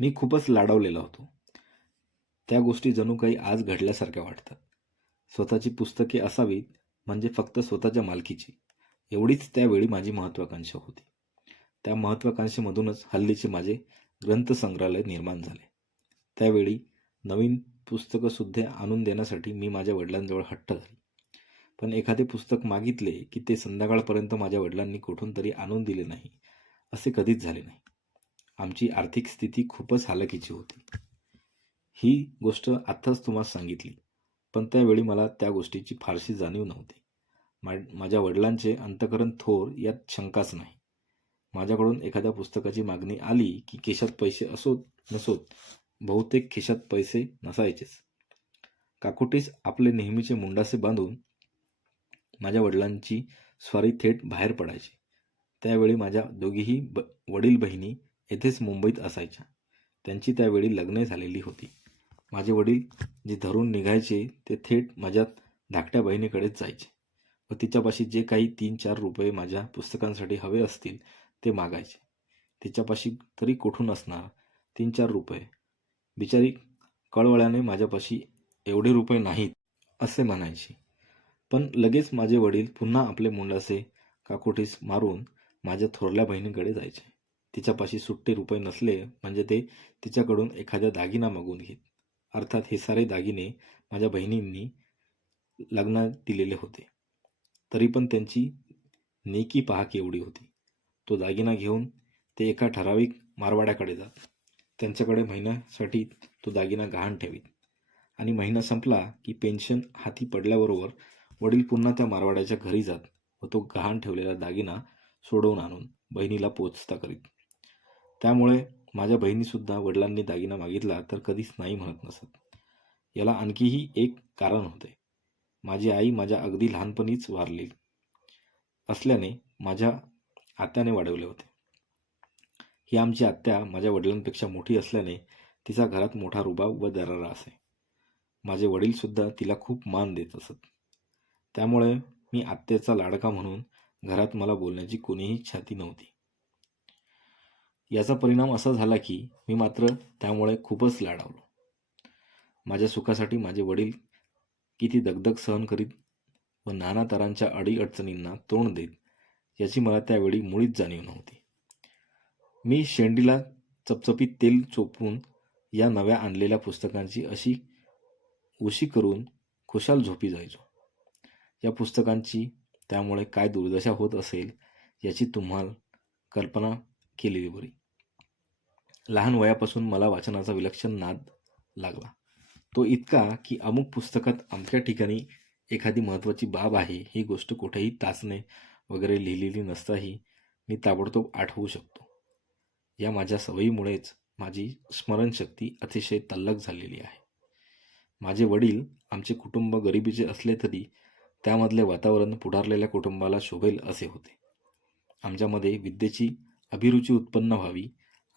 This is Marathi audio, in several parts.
मी खूपच लाडवलेला होतो. त्या गोष्टी जणू काही आज घडल्यासारख्या वाटतात. स्वतःची पुस्तके असावीत म्हणजे फक्त स्वतःच्या मालकीची. एवढीच त्यावेळी माझी महत्त्वाकांक्षा होती. त्या महत्त्वाकांक्षेमधूनच हल्लीचे माझे ग्रंथसंग्रहालय निर्माण झाले. त्यावेळी नवीन पुस्तकंसुद्धा आणून देण्यासाठी मी माझ्या वडिलांजवळ हट्ट झाली. पण एखादे पुस्तक मागितले की ते संध्याकाळपर्यंत माझ्या वडिलांनी कुठून तरी आणून दिले नाही असे कधीच झाले नाही. आमची आर्थिक स्थिती खूपच हालाकीची होती. ही गोष्ट आत्ताच तुम्हाला सांगितली पण त्यावेळी मला त्या गोष्टीची फारशी जाणीव नव्हती. मा माझ्या वडिलांचे अंतकरण थोर यात शंकाच नाही. माझ्याकडून एखाद्या पुस्तकाची मागणी आली की खिशात पैसे असोत नसोत बहुतेक खिशात पैसे नसायचेच. काकुटीस आपले नेहमीचे मुंडासे बांधून माझ्या वडिलांची स्वारी थेट बाहेर पडायची. त्यावेळी माझ्या दोघीही ब वडील बहिणी येथेच मुंबईत असायच्या. त्यांची त्यावेळी लग्ने झालेली होती. माझे वडील जे धरून निघायचे ते थेट माझ्या धाकट्या बहिणीकडेच जायचे व तिच्यापाशी जे काही तीन चार रुपये माझ्या पुस्तकांसाठी हवे असतील ते मागायचे. तिच्यापाशी तरी कुठून असणार? तीन चार रुपये. बिचारी कळवळ्याने माझ्यापाशी एवढे रुपये नाहीत असे म्हणायची. पण लगेच माझे वडील पुन्हा आपले मुंडासे काकोटीस मारून माझ्या थोरल्या बहिणीकडे जायचे. तिच्यापाशी सुट्टे रुपये नसले म्हणजे ते तिच्याकडून एखाद्या दागिना मागून घेत. अर्थात हे सारे दागिने माझ्या बहिणींनी लग्नात दिलेले होते. तरी पण त्यांची नेकी पहा केवढी होती. तो दागिना घेऊन ते एका ठराविक मारवाड्याकडे जात. त्यांच्याकडे महिन्यासाठी तो दागिना गहाण ठेवीत. आणि महिना संपला की पेन्शन हाती पडल्याबरोबर वडील पुन्हा त्या मारवाड्याच्या घरी जात व तो गहाण ठेवलेला दागिना सोडवून आणून बहिणीला पोचता करीत. त्यामुळे माझ्या बहिणीसुद्धा वडिलांनी दागिना मागितला तर कधीच नाही म्हणत नसत. याला आणखीही एक कारण होते. माझी आई माझ्या अगदी लहानपणीच वारली असल्याने माझ्या आत्याने वाढवले होते. ही आमची आत्या माझ्या वडिलांपेक्षा मोठी असल्याने तिचा घरात मोठा रुबाब व दरारा असे. माझे वडीलसुद्धा तिला खूप मान देत असत. त्यामुळे मी आत्याचा लाडका म्हणून घरात मला बोलण्याची कोणीही छाती नव्हती. याचा परिणाम असा झाला की मी मात्र त्यामुळे खूपच लाडावलो. माझ्या सुखासाठी माझे वडील किती दगदग सहन करीत व नाना तऱ्हांच्या अडीअडचणींना तोंड देत याची मला त्यावेळी मुळीच जाणीव नव्हती. मी शेंडीला चपचपीत तेल चोपून या नव्या आणलेल्या पुस्तकांची अशी उशी करून खुशाल झोपी जायचो. या पुस्तकांची त्यामुळे काय दुर्दशा होत असेल याची तुम्हाला कल्पना केलेली बरी. लहान वयापासून मला वाचनाचा विलक्षण नाद लागला. तो इतका की अमुक पुस्तकात अमक्या ठिकाणी एखादी महत्त्वाची बाब आहे ही गोष्ट कुठेही टाचणे वगैरे लिहिलेली नसताही मी ताबडतोब आठवू शकतो. या माझ्या सवयीमुळेच माझी स्मरणशक्ती अतिशय तल्लक झालेली आहे. माझे वडील आमचे कुटुंब गरिबीचे असले तरी त्यामधले वातावरण पुढारलेल्या कुटुंबाला शोभेल असे होते. आमच्यामध्ये विद्येची अभिरुची उत्पन्न व्हावी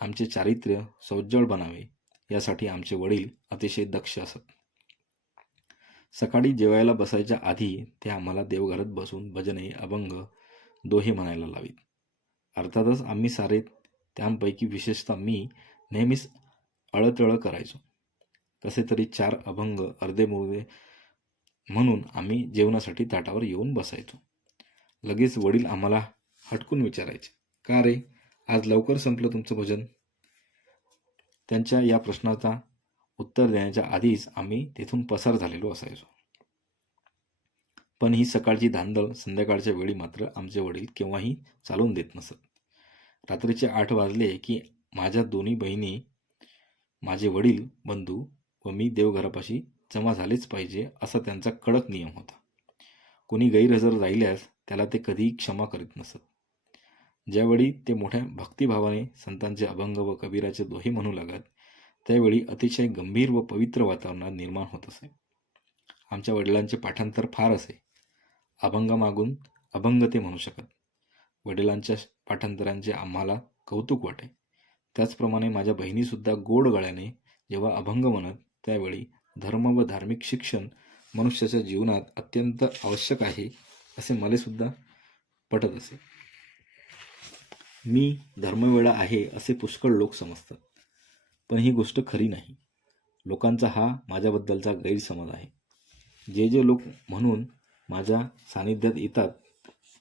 आमचे चारित्र्य सौज्जळ बनावे यासाठी आमचे वडील अतिशय दक्ष असत. सकाळी जेवायला बसायच्या आधी ते आम्हाला देवघरात बसून भजने अभंग दोहे म्हणायला लावीत. अर्थातच आम्ही सारे त्यांपैकी विशेषतः मी नेहमीच अळतळ करायचो. कसे तरी चार अभंग अर्धे मुर्दे म्हणून आम्ही जेवणासाठी ताटावर येऊन बसायचो. लगेच वडील आम्हाला हटकून विचारायचे का रे? आज लवकर संपलं तुमचं भजन. त्यांच्या या प्रश्नाचा उत्तर देण्याच्या आधीच आम्ही तेथून पसार झालेलो असायचो. पण ही सकाळची धांदळ संध्याकाळच्या वेळी मात्र आमचे वडील केव्हाही चालवून देत नसत. रात्रीचे आठ वाजले की माझ्या दोन्ही बहिणी माझे वडील बंधू व मी देवघरापाशी जमा झालेच पाहिजे असा त्यांचा कडक नियम होता. कोणी गैरहजर राहिल्यास त्याला ते कधीही क्षमा करीत नसत. ज्यावेळी ते मोठ्या भक्तिभावाने संतांचे अभंग व कबीराचे दोहे म्हणू लागत त्यावेळी अतिशय गंभीर व पवित्र वातावरण निर्माण होत असे. आमच्या वडिलांचे पाठांतर फार असे. अभंगामागून अभंग ते म्हणू शकत. वडिलांच्या पाठांतरांचे आम्हाला कौतुक वाटे. त्याचप्रमाणे माझ्या बहिणीसुद्धा गोड गळ्याने जेव्हा अभंग म्हणत त्यावेळी धर्म व धार्मिक शिक्षण मनुष्याच्या जीवनात अत्यंत आवश्यक आहे असे मलासुद्धा पटत असे. मी धर्मवेळा आहे असे पुष्कळ लोक समजतात. पण ही गोष्ट खरी नाही. लोकांचा हा माझ्याबद्दलचा गैरसमज आहे. जे जे लोक म्हणून माझ्या सानिध्यात येतात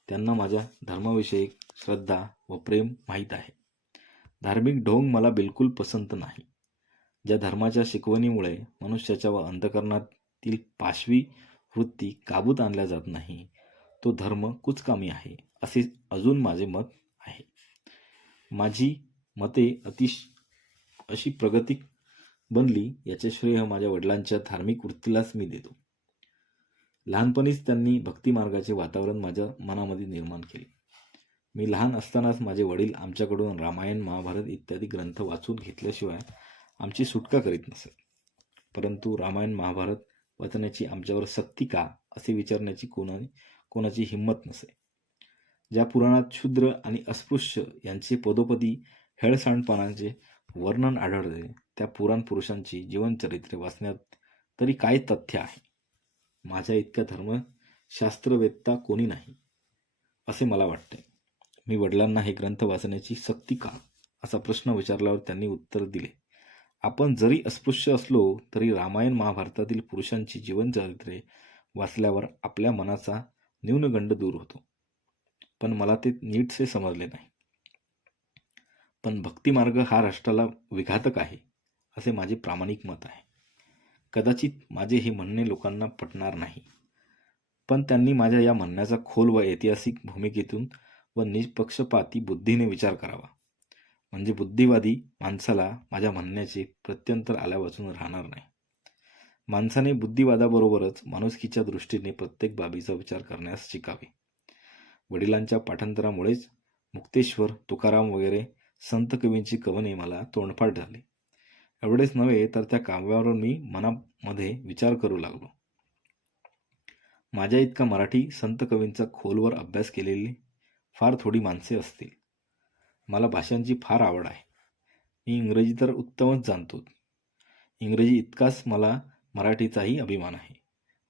त्यांना माझ्या धर्माविषयी श्रद्धा व प्रेम माहीत आहे. धार्मिक ढोंग मला बिलकुल पसंत नाही. ज्या धर्माच्या शिकवणीमुळे मनुष्याच्या व अंधकरणातील पाशवी वृत्ती काबूत आणल्या जात नाही तो धर्म कुचकामी आहे असे अजून माझे मत माझी मते अतिश अशी प्रगती बनली याचे श्रेय माझ्या वडिलांच्या धार्मिक वृत्तीलाच मी देतो. लहानपणीच त्यांनी भक्तिमार्गाचे वातावरण माझ्या मनामध्ये निर्माण केले. मी लहान असतानाच माझे वडील आमच्याकडून रामायण महाभारत इत्यादी ग्रंथ वाचून घेतल्याशिवाय आमची सुटका करीत नसत. परंतु रामायण महाभारत वाचण्याची आमच्यावर सक्ती का असे विचारण्याची कोणा कोणाची हिंमत नसे. ज्या पुराणात शूद्र आणि अस्पृश्य यांचे पदोपदी हेळसांडपणाचे वर्णन आढळते त्या पुराण पुरुषांची जीवनचरित्रे वाचण्यात तरी काय तथ्य आहे? माझ्या इतक्या धर्मशास्त्रवेत्ता कोणी नाही असे मला वाटते. मी वडिलांना हे ग्रंथ वाचण्याची सक्ती का? असा प्रश्न विचारल्यावर त्यांनी उत्तर दिले. आपण जरी अस्पृश्य असलो तरी रामायण महाभारतातील पुरुषांची जीवनचरित्रे वाचल्यावर आपल्या मनाचा न्यूनगंड दूर होतो. पण मला ते नीटसे समजले नाही. पण भक्तिमार्ग हा राष्ट्राला विघातक आहे असे माझे प्रामाणिक मत आहे. कदाचित माझे हे म्हणणे लोकांना पटणार नाही. पण त्यांनी माझ्या या म्हणण्याचा खोल व ऐतिहासिक भूमिकेतून व निष्पक्षपाती बुद्धीने विचार करावा. म्हणजे बुद्धिवादी माणसाला माझ्या म्हणण्याचे प्रत्यंतर आल्यापासून राहणार नाही. माणसाने बुद्धिवादाबरोबरच माणुसकीच्या दृष्टीने प्रत्येक बाबीचा विचार करण्यास शिकावे. वडिलांच्या पाठांतरामुळेच मुक्तेश्वर तुकाराम वगैरे संत कवींची कवने मला तोंडपाठ झाली. एवढेच नव्हे तर त्या काव्यावर मी मनामध्ये विचार करू लागलो. माझ्या इतका मराठी संत कवींचा खोलवर अभ्यास केलेली फार थोडी माणसे असतील. मला भाषांची फार आवड आहे. मी इंग्रजी तर उत्तमच जाणतो. इंग्रजी इतकाच मला मराठीचाही अभिमान आहे.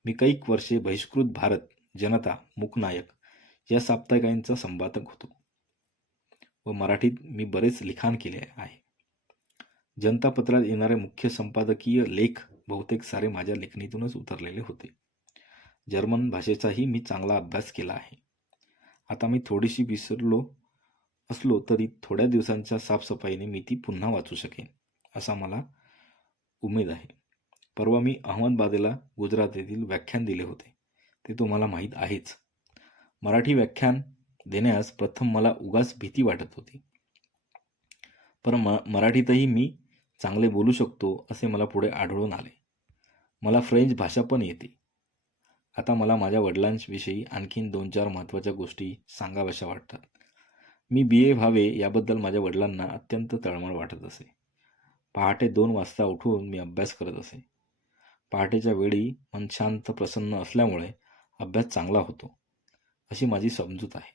मी कैक वर्षे बहिष्कृत भारत जनता मुकनायक या साप्ताहिकांचा संपादक होतो. व मराठीत मी बरेच लिखाण केले आहे. जनता पत्रात येणारे मुख्य संपादकीय लेख बहुतेक सारे माझ्या लेखणीतूनच उतरलेले होते. जर्मन भाषेचाही मी चांगला अभ्यास केला आहे. आता मी थोडीशी विसरलो असलो तरी थोड्या दिवसांच्या साफसफाईने मी ती पुन्हा वाचू शकेन असा मला उमेद आहे. परवा मी अहमदबादेला गुजरात येथील व्याख्यान दिले होते. ते तुम्हाला माहीत आहेच. मराठी व्याख्यान देण्यास प्रथम मला उगाच भीती वाटत होती. पण म मराठीतही मी चांगले बोलू शकतो असे मला पुढे आढळून आले. मला फ्रेंच भाषा पण येते. आता मला माझ्या वडिलांविषयी आणखीन दोन चार महत्त्वाच्या गोष्टी सांगाव्याशा वाटतात. मी बी. ए. व्हावे याबद्दल माझ्या वडिलांना अत्यंत तळमळ वाटत असे. पहाटे दोन वाजता उठून मी अभ्यास करत असे. पहाटेच्या वेळी मन शांत प्रसन्न असल्यामुळे अभ्यास चांगला होतो. अशी माझी समजूत आहे.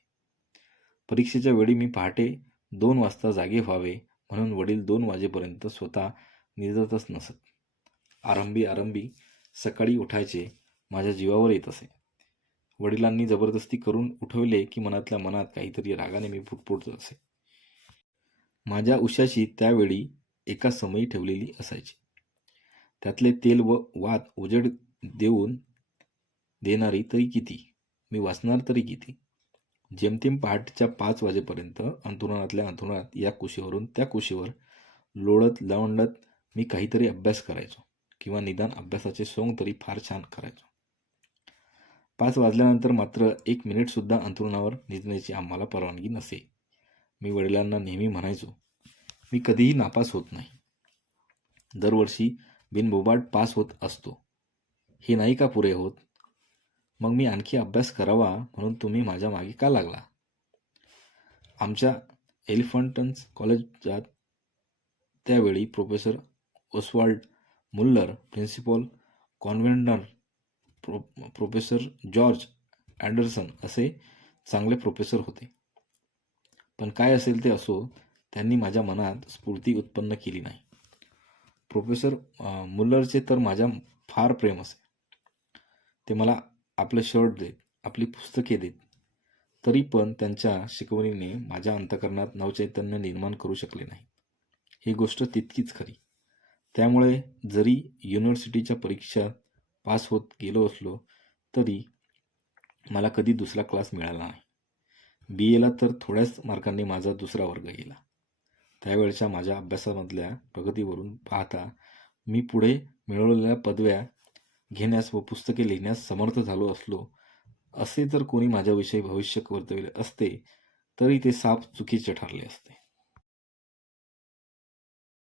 परीक्षेच्या वेळी मी पहाटे दोन वाजता जागे व्हावे म्हणून वडील दोन वाजेपर्यंत स्वतः निजतच नसत. आरंभी आरंभी सकाळी उठायचे माझ्या जीवावर येत असे. वडिलांनी जबरदस्ती करून उठवले की मनातल्या मनात काहीतरी रागाने मी फुटफुटत असे. माझ्या उशाशी त्यावेळी एका समयी ठेवलेली असायची. त्यातले तेल व वात उजेड देऊन देणारी तरी किती? मी वाचणार तरी किती? जेमतेम पहाटेच्या पाच वाजेपर्यंत अंथरुणातल्या अंथरुणात या कुशीवरून त्या कुशीवर लोळत लवंडत मी काहीतरी अभ्यास करायचो किंवा निदान अभ्यासाचे सोंग तरी फार छान करायचो. पाच वाजल्यानंतर मात्र एक मिनिटसुद्धा अंथरुणावर निजण्याची आम्हाला परवानगी नसे. मी वडिलांना नेहमी म्हणायचो मी कधीही नापास होत नाही. दरवर्षी बिनबोबाट पास होत असतो. हे नाही का पुरे होत? मग मी आणखी अभ्यास करावा म्हणून तुम्ही माझ्या मागे का लागला? आमच्या एलिफंटन्स कॉलेजात त्यावेळी प्रोफेसर ओस्वाल्ड मुल्लर प्रिन्सिपॉल कॉन्व्हेंडर प्रो प्रोफेसर जॉर्ज अँडरसन असे चांगले प्रोफेसर होते. पण काय असेल ते असो त्यांनी माझ्या मनात स्फूर्ती उत्पन्न केली नाही. प्रोफेसर मुल्लरचे तर माझ्या फार प्रेम असे. ते मला आपलं शर्ट देत आपली पुस्तके देत. तरी पण त्यांच्या शिकवणीने माझ्या अंतकरणात नवचैतन्य निर्माण करू शकले नाही. ही गोष्ट तितकीच खरी. त्यामुळे जरी युनिव्हर्सिटीच्या परीक्षा पास होत गेलो असलो तरी मला कधी दुसरा क्लास मिळाला नाही. बी एला तर थोड्याच मार्कांनी माझा दुसरा वर्ग गेला. त्यावेळच्या माझ्या अभ्यासामधल्या प्रगतीवरून पाहता मी पुढे मिळवलेल्या पदव्या घेण्यास व पुस्तके लिहिण्यास समर्थ झालो असलो असे जर कोणी माझ्याविषयी भविष्य वर्तविले असते तरी ते साप चुकीचे ठरले असते.